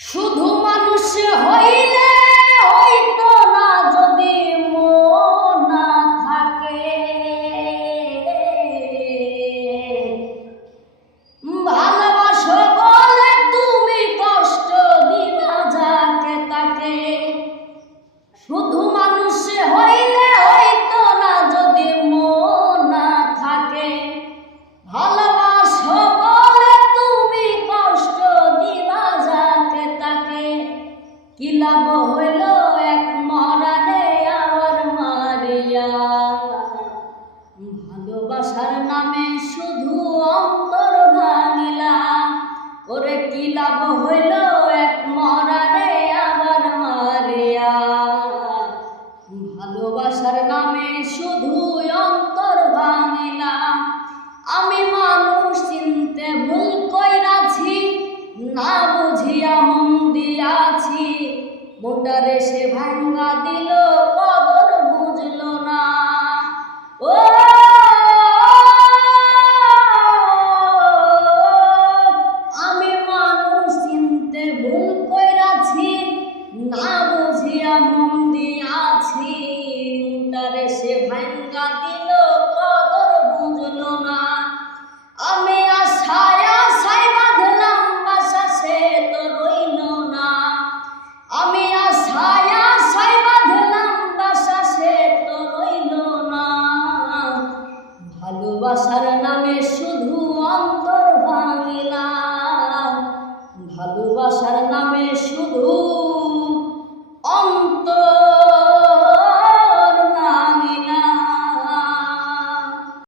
শুধু মানুষ হইলে হইতো না যদি মন না থাকে। ভালোবাসো বলে তুমি কষ্ট দিবা যাকে তাকে। শুধু মানুষ হইলে হইতো না যদি মন না থাকে। ভালোবাসো বলে তুমি কষ্ট দিবা যাকে তাকে। কি লাভ হইল এক মরারে আবার মারিয়া। ভালোবাসার নামে শুধু অন্তর ভাঙিলা। ওরে কি লাভ হইল এক মরারে আবার মারিয়া। ভালোবাসার নামে শুধু অন্তর ভাঙিলা। আমি মানুষ চিনতে ভুল কইরাছি, না বুঝিয়া মন দিয়াছি। মোটারে সে ভাঙ্গা দিল, কদর বুঝল না। ও আমি মানুষ চিনতে ভুল কইরাছি, না বুঝিয়া মন দিয়াছি। মোটারে সে ভাঙ্গা দিল, কদর বুঝল না। আমি আশায় আশায় বাঁধলাম বাসা, সে তো রইল না। আমি আশায় আশায় বাঁধলাম বাসা, সে তো রইল না। ভালোবাসার নামে শুধু অন্তর ভাঙিলা। ভালোবাসার নামে শুধু